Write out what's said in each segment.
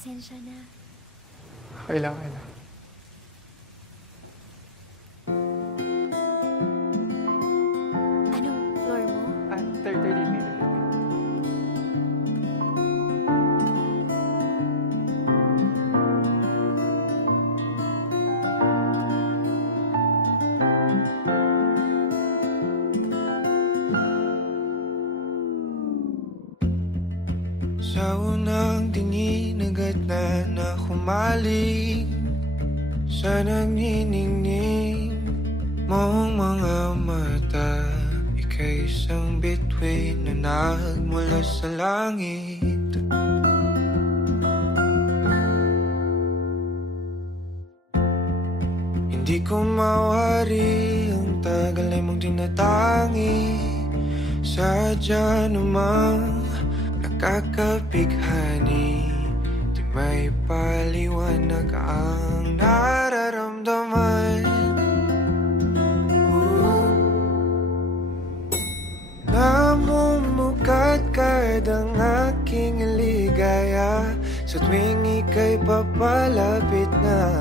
Pasensya na. Okay lang, okay lang. Anong floor mo? Third meter. Sa unang tingin, agad na humaling sa nagniningning mong mga mata. Ika'y isang bituin na nagmula sa langit. Hindi ko mawari ang tagal ay mong tinatangi. Sadya namang nakakapighani, di may paliwanag ang nararamdaman. Namumukadkad ang aking ligaya sa tuwing ika'y papalapit na.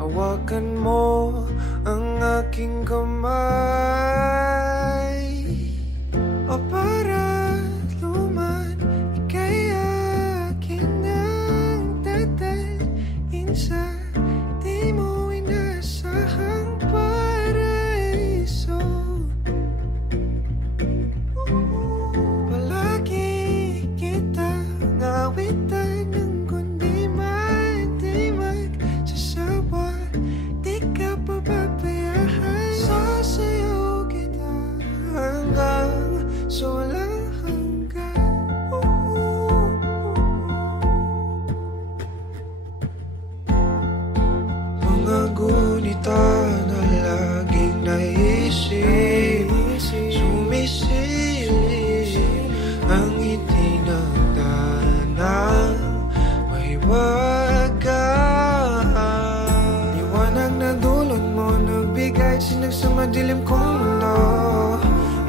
Hawakan mo ang aking kamay, o para luman, ika'y akin ang tatalin sa di mo inasahang paraiso. Palagi kitang awitan ng kundi di magsasawa. Di ka pababayaan, sasayaw kita hanggang sa walang hanggan. Mga gunita na laging naisip, sumisilip ang itinagdanang mahiwagaan. Liwanag na dulot mo, nagbigay sinag sa madilim kong mundo.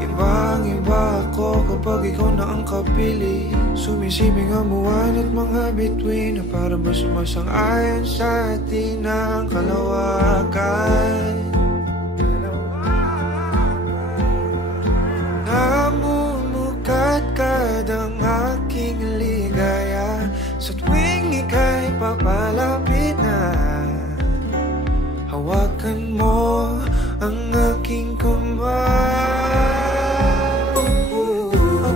Ibang-iba ako kapag ikaw na ang kapili. Sumisibing ang buwan at mga bituin na para ba sumasang-ayon sa atin ang kalawakan. Namumukadkad ang aking ligaya sa tuwing ika'y papalapit na. Hawakan mo ang aking kamay, o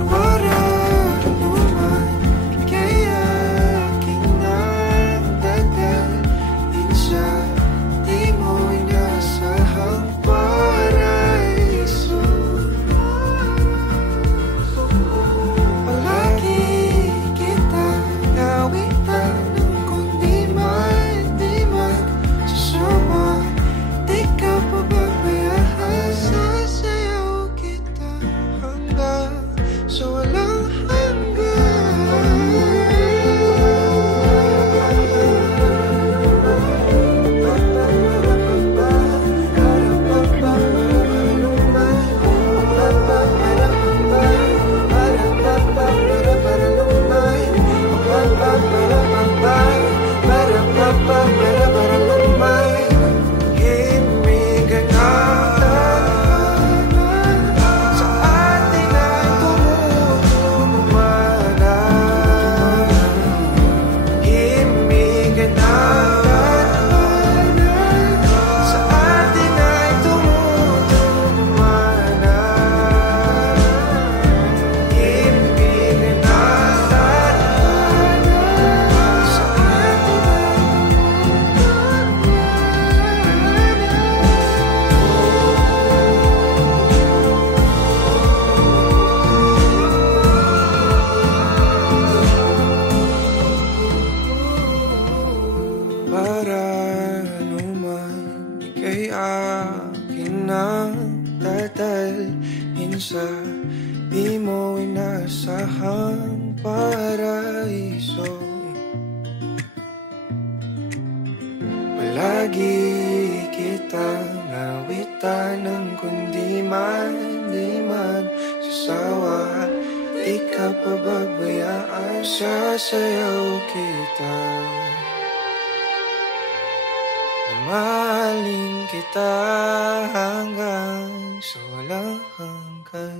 para luman, ika'y aking nagdadalhin sa di mo inasahang paraiso. Palagi kitang awitan ng kundi di magsasawa. Di ka pababayaan, sasayaw kita hanggang sa walang para luman, ika'y akin ang tatalhin sa di mo inasahang paraiso. Palagi kitang awitan ng kundi di magsasawa. Di di ka pababayaan. Sasayaw kita, mahalin kita hanggang sa walang hanggan.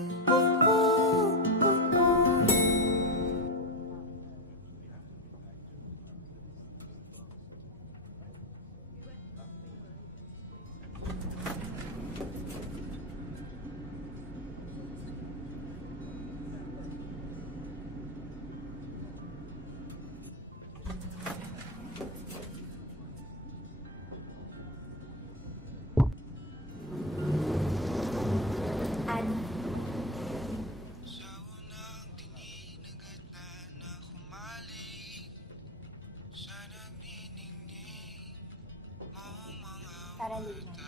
Carolina.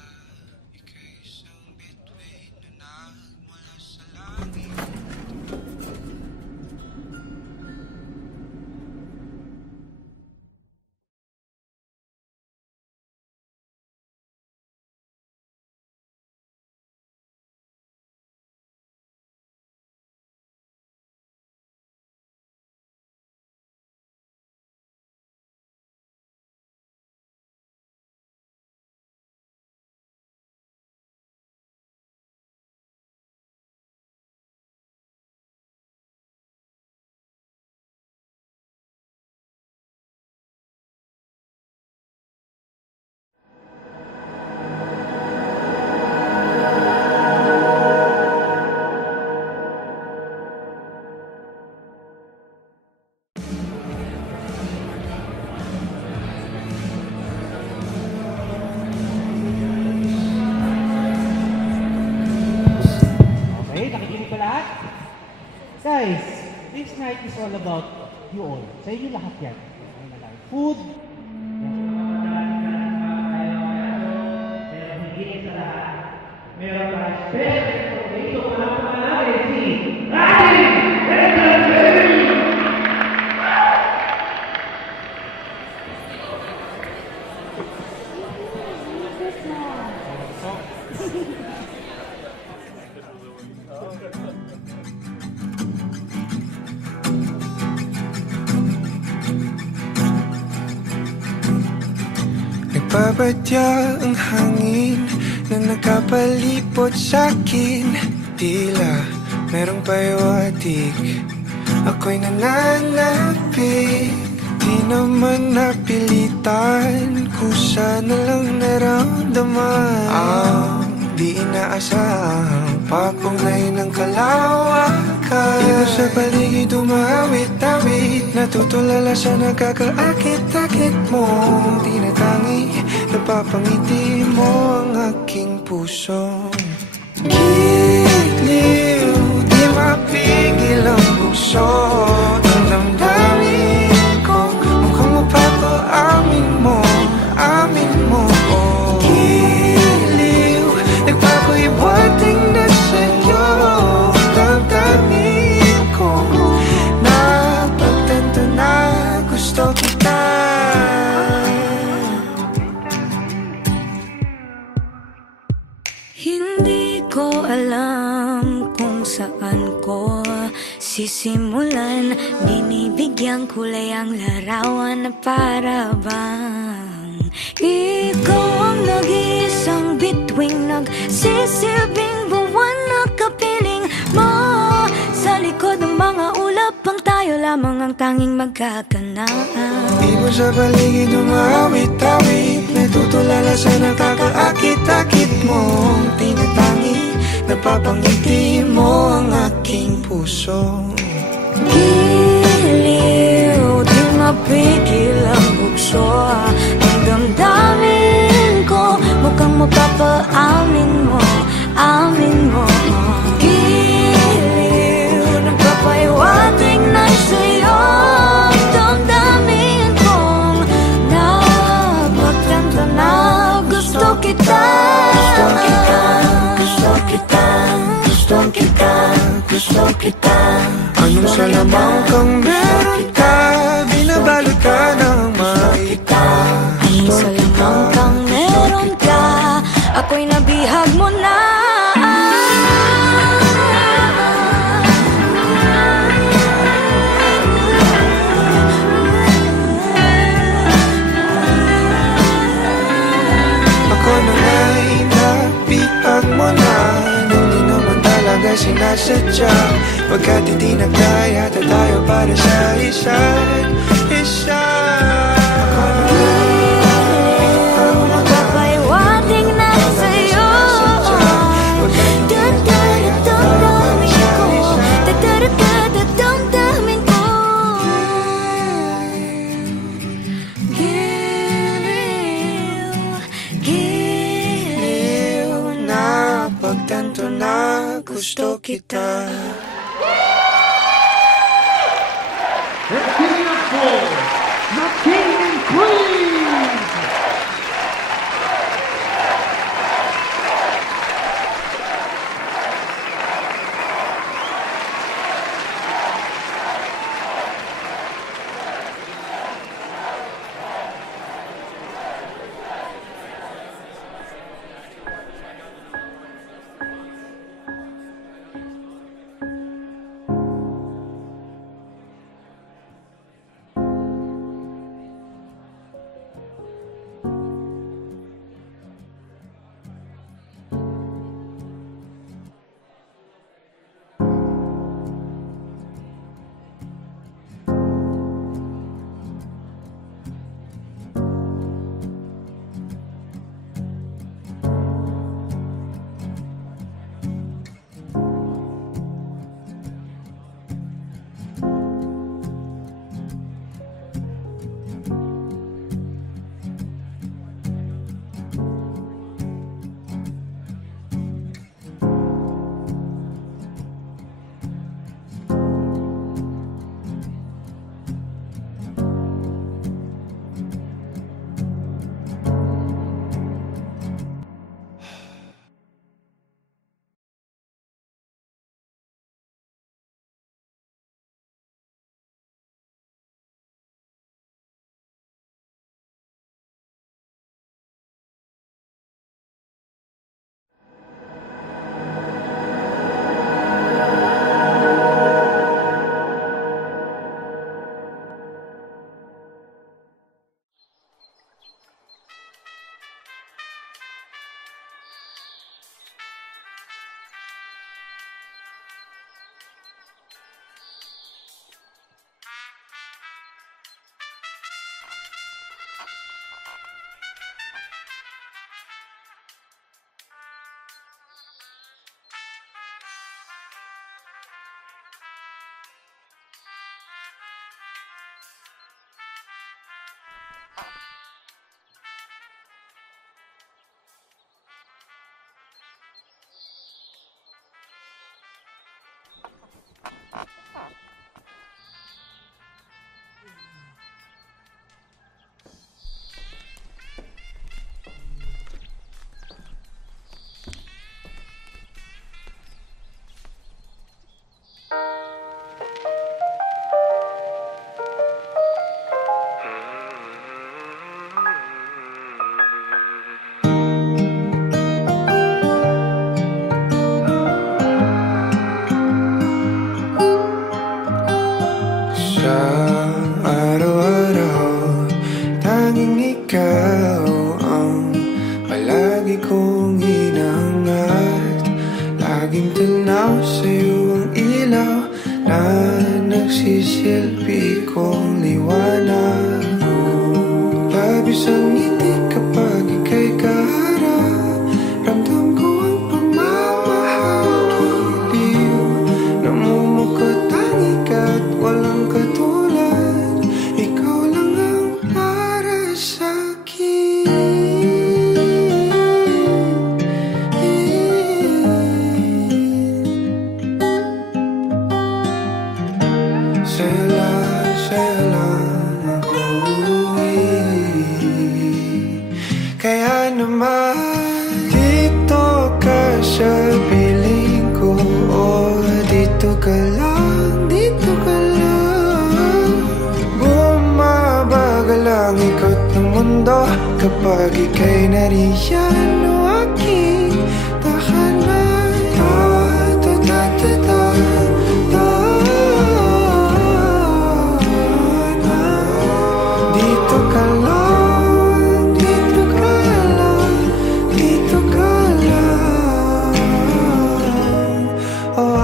Guys, this night is all about you all. Sa inyo lahat yan. Food. Meron pa special dito para natin si Nagbabadya ang hangin na nakapalipot sa'kin. Tila merong pahiwatig, ako'y nananapig. Di naman napilitan, kusa na lang naramdaman. Di inaasahang papunay ng kalawakan. Iba sa paligid umawit-awit, natutulala sa nakakaakit-akit mo. Tinatangi, napapangiti mo ang aking puso. Giliw, di mapigil ang bukso ng damdamin ko. Mukhang mapapaamin mo, amin mo. Giliw, nagpapahiwating na sa'yo damdamin ko. Napagtanto na gusto kita. Hindi ko alam kung saan ko sisimulan. Binibigyan kulay ang larawan na para bang ikaw ang nag-iisang bituing, nagsisilbing buwan na kapiling mo. Sa likod ng mga ulap ang tayo lamang ang tanging magkakanaan. Iba sa paligid umawit-awit, natutulala sa nakakaakit-akit mo. Tinatangi, napapangiti mo ang aking puso. Giliw, di mapigil ang bukso ng damdamin ko. Mukhang mapapaamin mo, amin mo. Giliw, nagpapahiwating na sa'yo damdamin kong napagtanto na gusto kita. Gusto kita, gusto kita, gusto kita, gusto kita. Anong salamang kang meron ka, binabalot ka ng makita. Anong salamang kang meron ka, ako'y nabihag mo na. sinasadya. Pagkat hindi nagkaya tayo para sa isa't isa. Magpapaiwating na sa'yo. Dadamdamin ko, dadamdamin ko. Giliw Na pagtanto na gusto kita. Let's give it up for the King and Queen! nagsisilbi kong liwanag. Labis ang ngiti kapag ika'y kaharap. Ramdam ko ang pagmamahal, giliw. Namumukot tangi ka't walang katulad. Ikaw lang ang para sa'kin. Sa'yo lang ako kaya naman dito ka sa piling ko. Oh, dito ka lang, dito ka lang. Bumabagal ang ikot ng mundo kapag ika'y nariyan. O aking tahanan. Dito ka lang, dito ka lang, dito ka lang. Oh,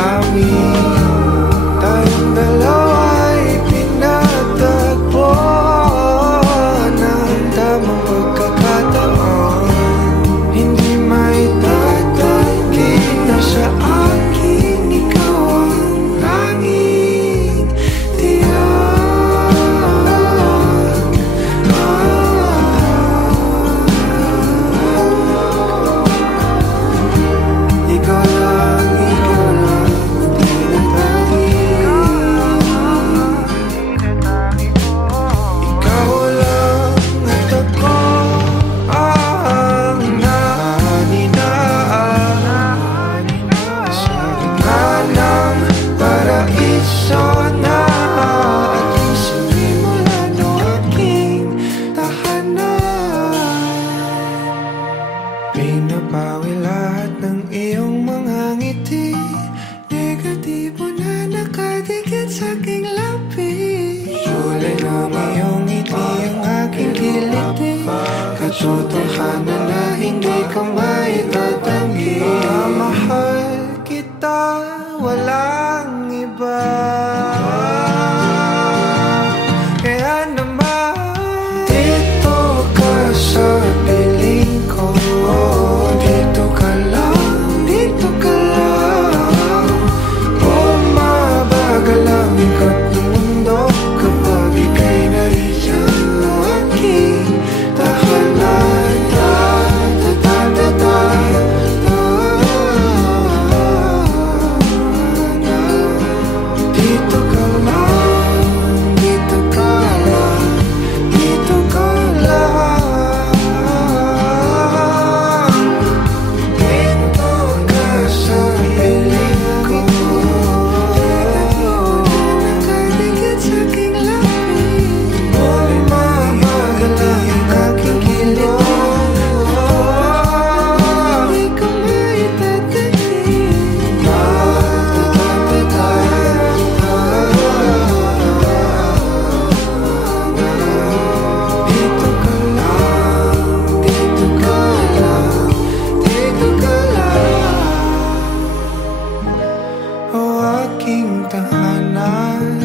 namin. Tayong dalawa'y pinatagpo ng tamang pagkakataon. Hindi maitatanggi na sa akin ikaw ang tanging tiyak. Ikaw lang pinapawi lahat ng iyong mga ngiti. Negatibo na nakadikit sa aking labi. Kulay ng iyong ngiti ang aking kiliti. Katotohanan na hindi ka maitatanggi. Mahal kita, walang iba. Kaya naman dito ka sa piling ko. Dito ka lang, dito ka lang. Bumabagal ang ikot ng mundo kapag ika'y nariyan ng aking tahanan. Dito ka lang, dito ka lang, dito ka lang. Dito ka sa piling ko. Nakadikit sa aking labi. Bumabagal ang aking kiliti. Hindi ka maitatanggi. Dito ka lang, dito ka lang, dito ka lang. O aking tahanan.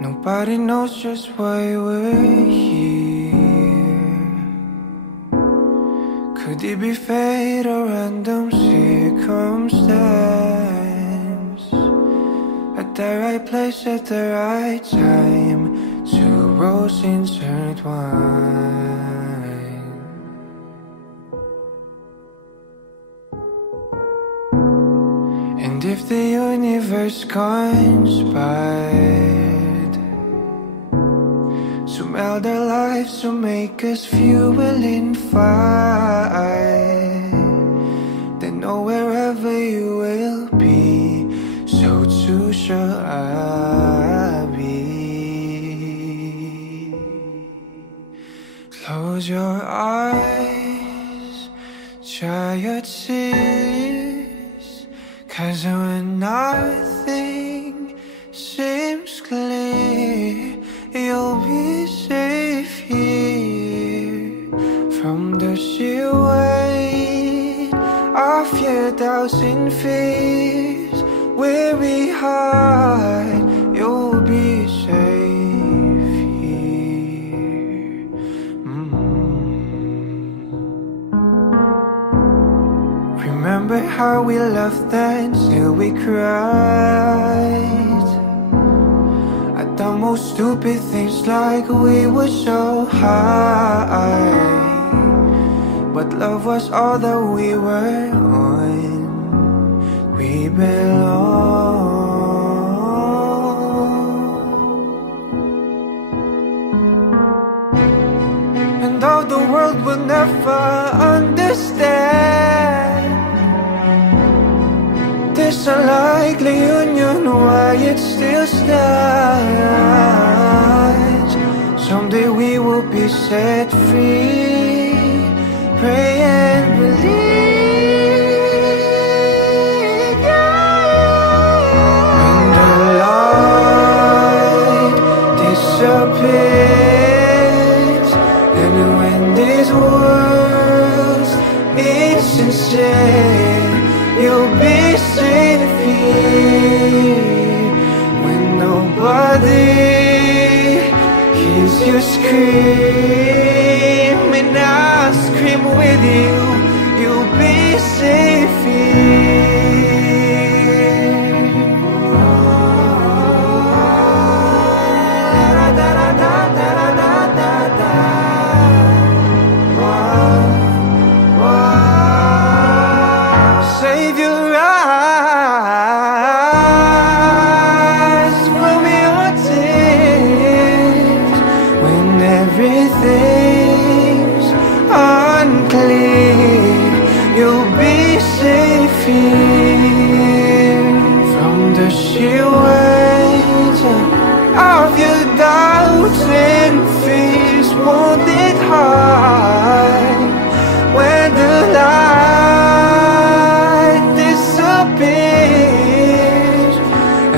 Nobody knows just why we're here. Could it be fate or random circumstance? At the right place at the right time, two roads intertwine. And if the universe conspired to some elder lives to make us fuel and fight. They know wherever you will be, so too shall I be. Close your eyes, dry your tears, 'cause when nothing seems clear, you'll be safe here from the sheer weight of your doubts and fears. Where we hide, you'll be safe here. Remember how we laughed and still we cried at the most stupid things, like we were so high. But love was all that we were on. We belong. And though the world will never understand this unlikely union, why it still stands. Someday we will be set free. Pray and believe, yeah. When the light disappears, and when this world's insincere, you'll be safe here. When nobody hears you scream, and I'll scream with you, you'll be safe here. Save your eyes from your tears when everything's unclear. You'll be safe here from the sheer weight of your doubts and fears. Won't it hide when the light disappears,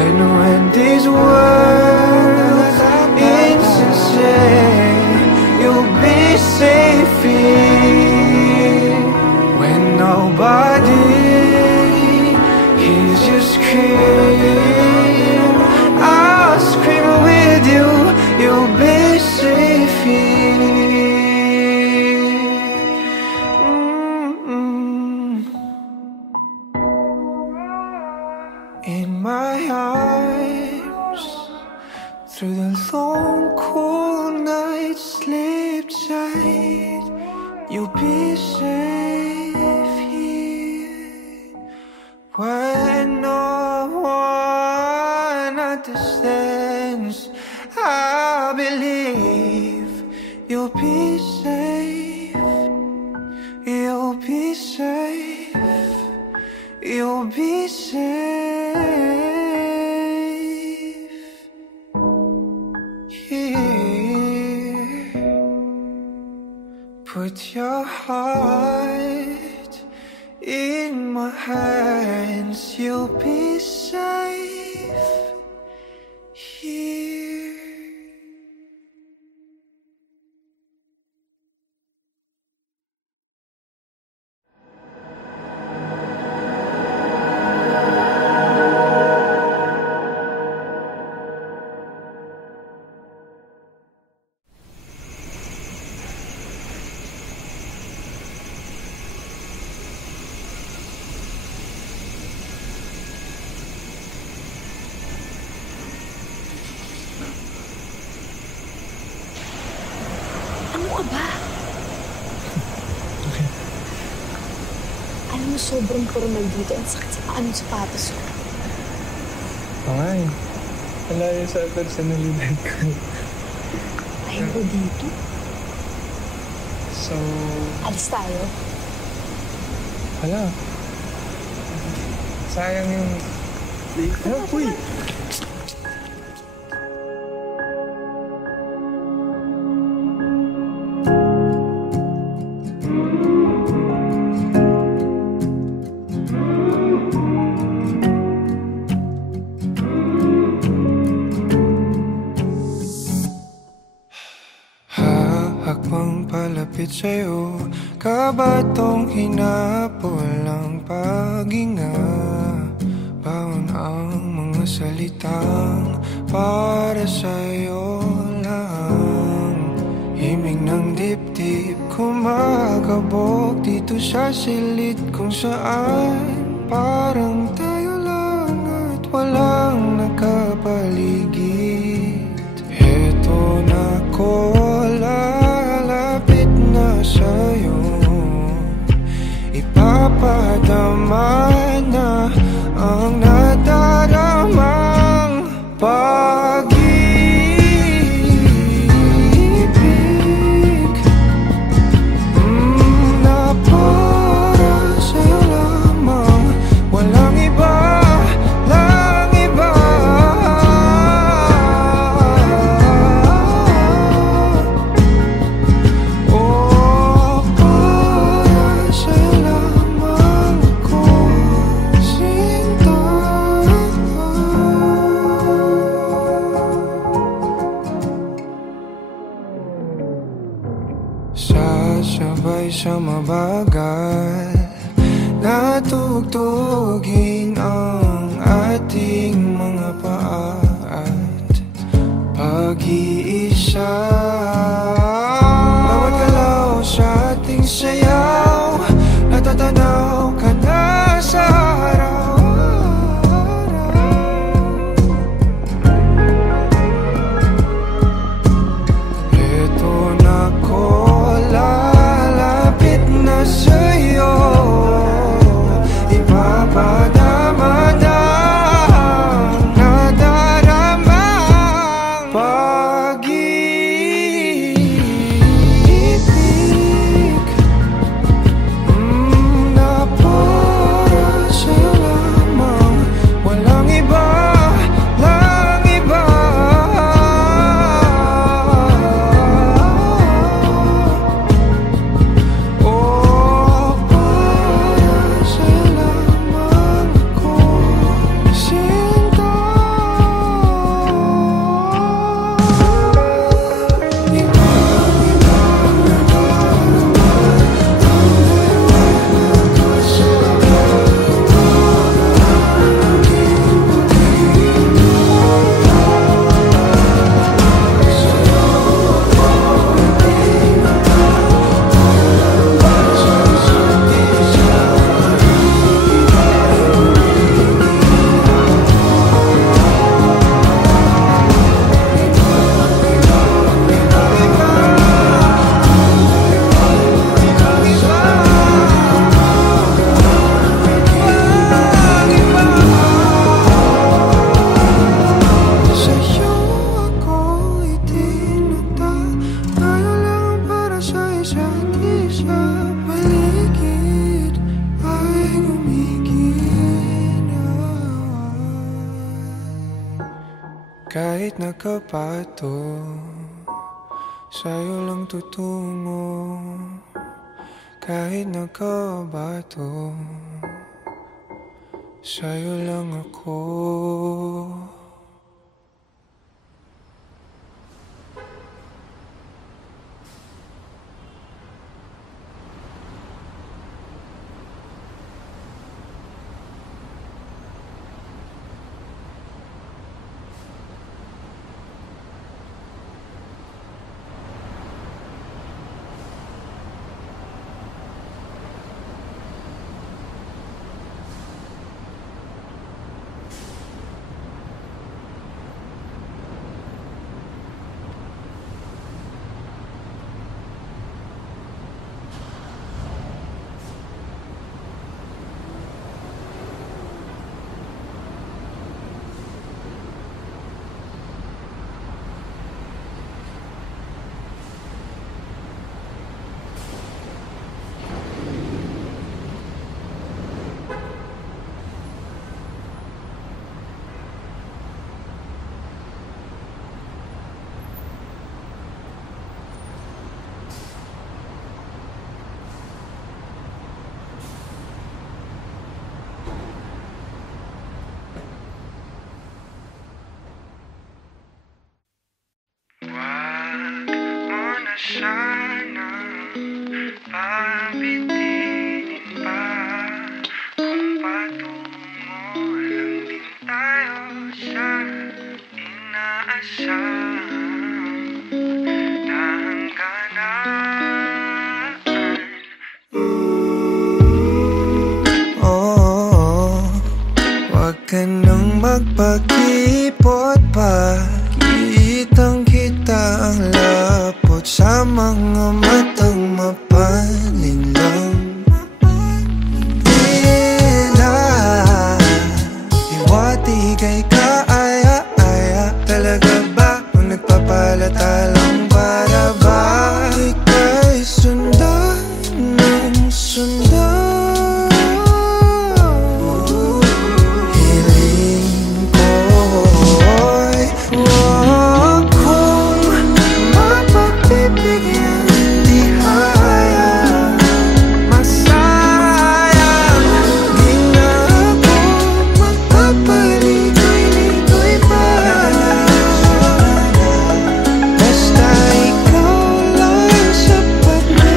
and when this world is sincere, you'll be safe here. When nobody hears you scream, I'll scream with you, you'll be safe here. In my arms, through the long cool night, sleep tight, you'll be safe here. When no one understands, I believe you'll be safe. You'll be safe. You'll be safe here. Put your heart in my hands. You'll be safe here. ka ba? Alam mo, sobrang formal dito. Ang sakit sa paan ng sapatos ko. Oo nga eh. Wala yung sa personalidad ko. bahay ko dito. So, Alis tayo. wala. Sayang yung... Ano, uy! Hakbang palapit sa'yo, kabatong hinapol ang paghinga. Baon ang mga salitang para sa'yo lang. Himig ng dibdib kumakabog dito sa silid kung saan parang tayo lang at walang nakapaligid. Heto na ko, lalapit na sa'yo, ipapadama na ang nadaramang pag-ibig na para sa'yo lamang, walang iba, lang iba. Oh, para sa'yo lamang ako sinta. Sasabay sa mabagal na tugtugin ang ating mga paa at pag-iisa. Bawat galaw sa ating sayaw, natatanaw ka na sa araw-araw. Eto na ko, lalapit na sa'yo, ipapadama na ang nadaramang pag-ibig na para sa'yo lamang, walang iba, lang iba. Oh, para sa'yo lamang ako sinta. Sa'yo ako itinata, tayo lang para sa isa't isa. Paligid ay gumiginaw, kahit nakapato, sa'yo lang tutungo. Kahit nakabato, sa'yo lang ako. pabitinin pa. Kung patungo lang din tayo sa inaasahang hangganan. Oh, wag ka nang magpakipot pa. Kitang kita ang lapot sa mga matang mapalinlang. Tila iwati kay kaaya-aya. Talaga ba kung nagpapalata lang para ba ika'y sundan ng sundan? Hiling ko'y wag kong mapagbibigyan. Di haya masayang. Di na ako magpapaligoy-ligoy pa. Basta ikaw lang sapat na.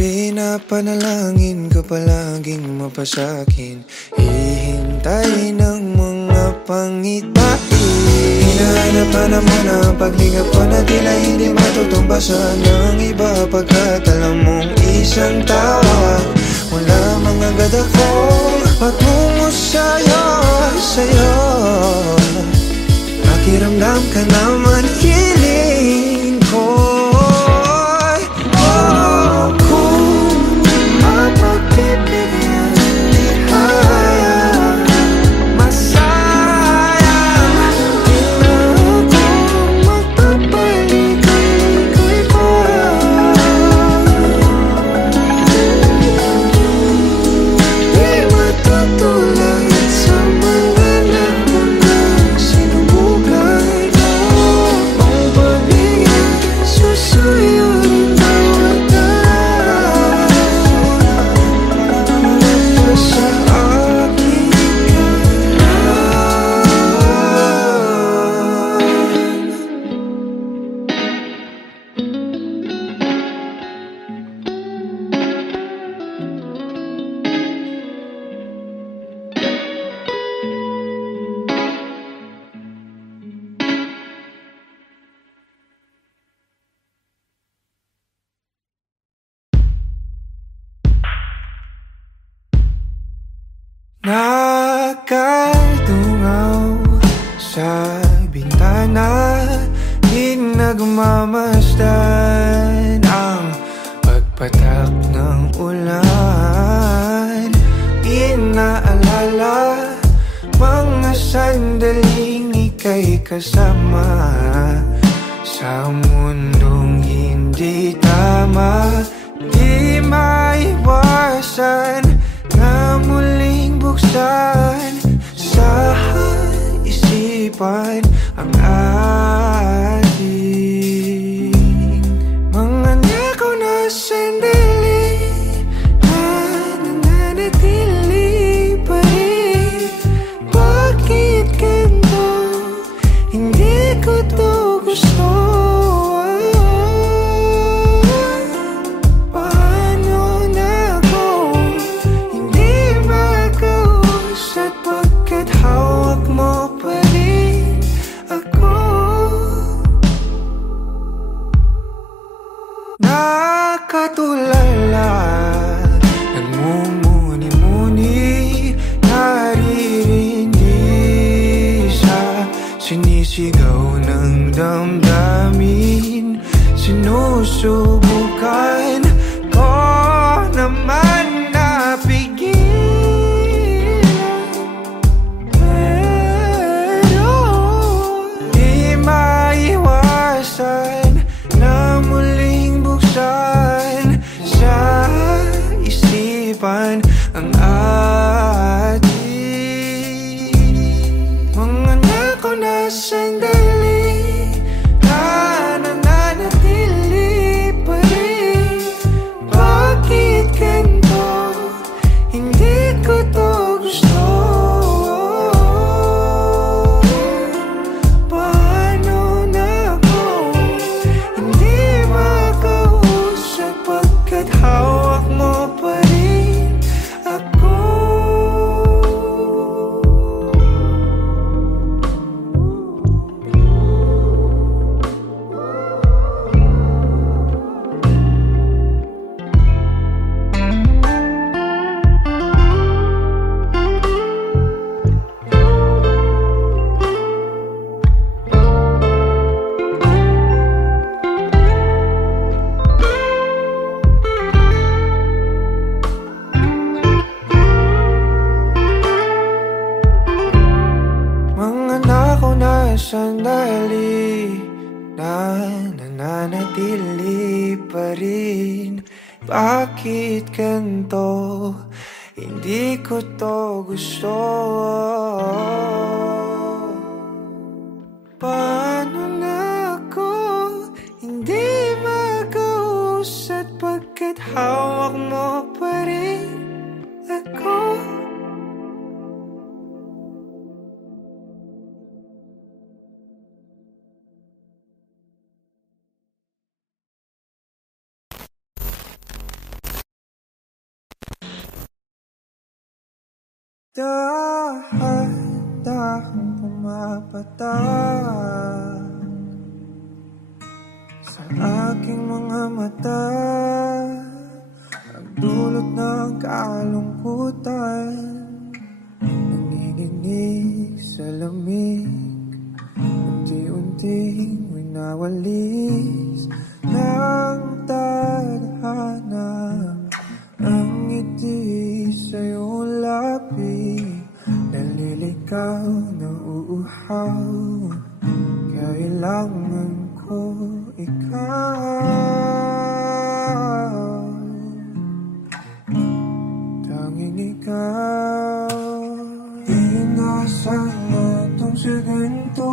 Pinapanalangin ka palaging mapasakin. Hihintay ng mga pangitain. Hinahanap mo na ang paglingap ko na tila hindi matutumbasan ng iba. Pagkat alam mong isang tawag mula mga gada ko patungo sa'yo, sa'yo. Pakiramdam ka naman hiling ko. Mapagbibigyan, di haya masayang. Di na ako magpapaligoy-ligoy pa. Di matutulad sa mga naunang sinubukan ko. Ang pag-ibig susuyo rin bawat sa aking nakatungaw sa bintana. Di nagmamasdan ang pagpatak ng ulan. Inaalala mga sandaling ika'y kasama sa mundong hindi tama. Di maiwasan na muling buksan sa isipan ang ating mga nakaw na sandali na nananatili pa rin. Bakit ganito? Hindi ko to gusto. Hawak mo pa rin ako. Nakatulala, nagmumuni-muni, naririndi sa sinisigaw ng damdamin. Sinusubukan ko naman na pigilan. sandali na nananatili pa rin. Bakit ganito? Hindi ko to gusto. Paano na ako hindi mag-uusat pagkat hawak mo pa rin ako? Dahan-dahang pumapatak sa aking mga mata, ang dulot ng kalungkutan, nanginginig sa lamig, unti-unting winawalis ng tadhana. Ang ngiti sa iyong labi, naliligaw na uuhaw. Kailangan ko ikaw, tanging ikaw. Inasan mo itong sa ganito,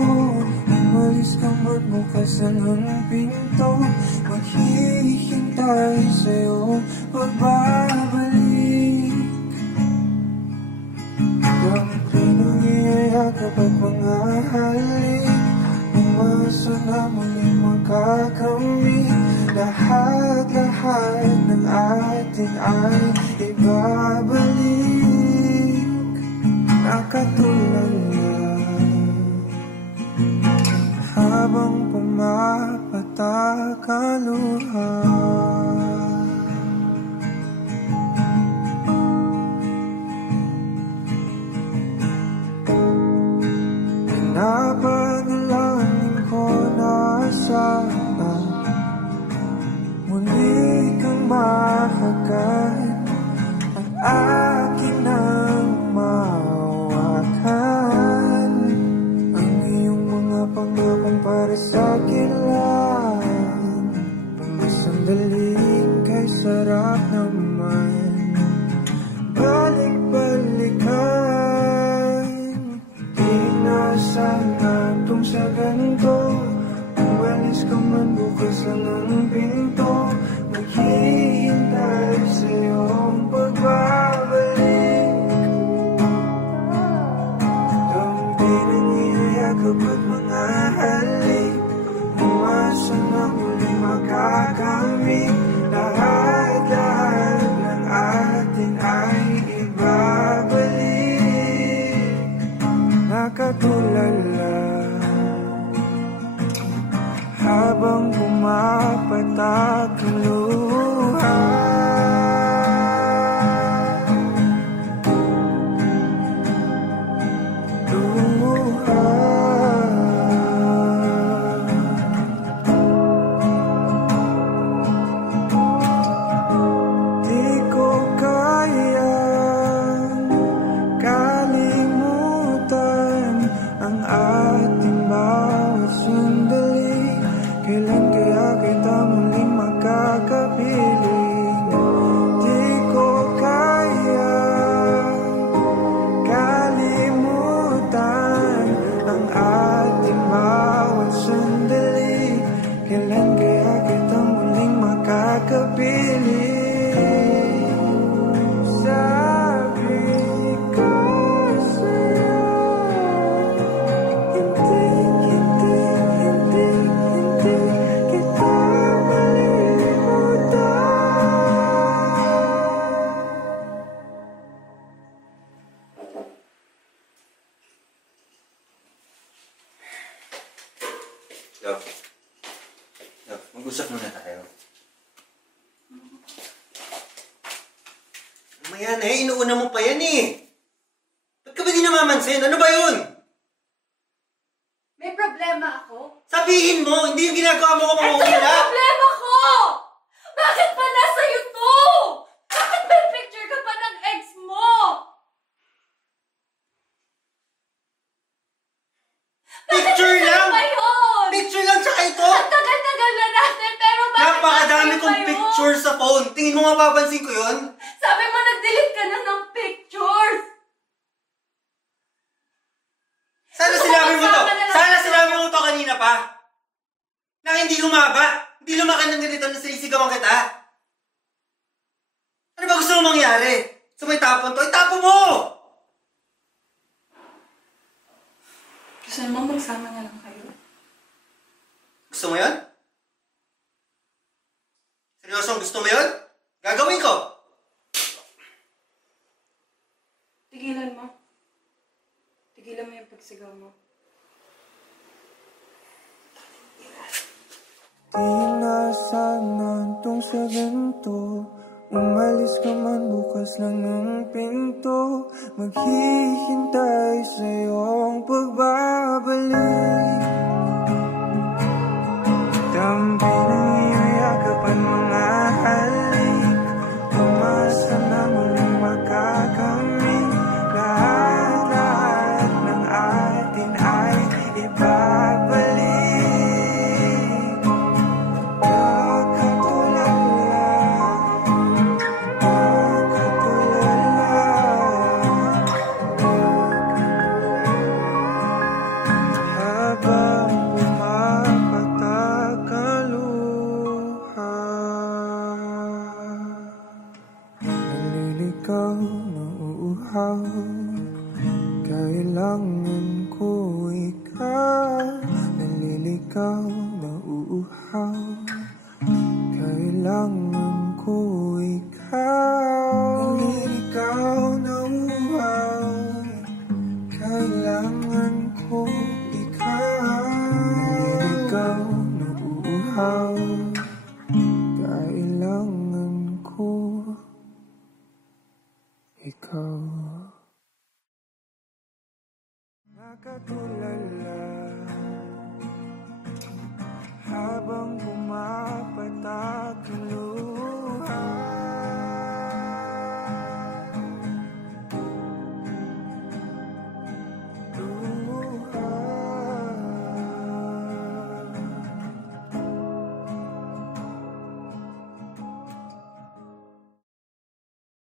umalis ka man bukasan ang pinto. Maghihintay sa'yo pagbabalik. Damang iyayakap at mga halik, umasa na muli magkakamit. Lahat-lahat ng atin ay ibabalik. Nakatulala habang pumapatak ang luha. Napanalangin ko na sana muli kang mahagat at akin ang mahawakan. Ang iyong mga pangakong para sa akin lang, mga sandaling kay sarap naman balik-balikan. Sana itong sa ganito, umalis ka man bukas lang ang pinto. Maghihintay sa iyong pagbabalik. Damdamin ang iyayakap at mga halik, umasa na muli makakamit. Lahat-lahat ng atin ay ibabalik. Nakatulala habang pumapatak ang luha. Di ko kayang kalimutan ang ating bawat sandali. Kailan kaya kita muling makakapiling? Di ko kaya kalimutan ang ating bawat sandali. Kailan kaya kita muling makakapiling? Mag-usap muna tayo. Mamaya na eh, inuuna mo pa yan eh. Ba't ka ba di namamansin? Ano ba yun? May problema ako? Sabihin mo, hindi yung ginagawa mo ko Ito mamumula. yung problema ko! Bakit pa nasa YouTube? Bakit may picture ka pa ng ex mo? Picture lang! pictures sa phone. Tingin mo mapapansin ko yun? Sabi mo nag-delete ka na ng pictures! Sana sinabi mo to! Sana sinabi mo to kanina pa! Na hindi humaba! Hindi lumaki ng ganito na sinisigawan kita! Ano ba gusto mo mangyari? So may tapon to? Itapon mo! Gusto mo magsama na lang kayo? Gusto mo yun? Seryosong gusto mo yun? Gagawin ko! Tigilan mo. Tigilan mo yung pagsigaw mo. Di na sana tong sa ganito. Umalis ka man bukas lang ng pinto. Maghihintay sa iyong pagbabalik. Dampi ng iyong yakapan mga halik. Umasa na muling makakamit. Lahat ng atin ay ibabalik. Kailangan ko ikaw. Naliligaw na uuhaw. Kailangan ko ikaw. Naliligaw na uuhaw. Kailangan ko ikaw. Naliligaw na uuhaw. Kailangan ko ikaw. Nakatulala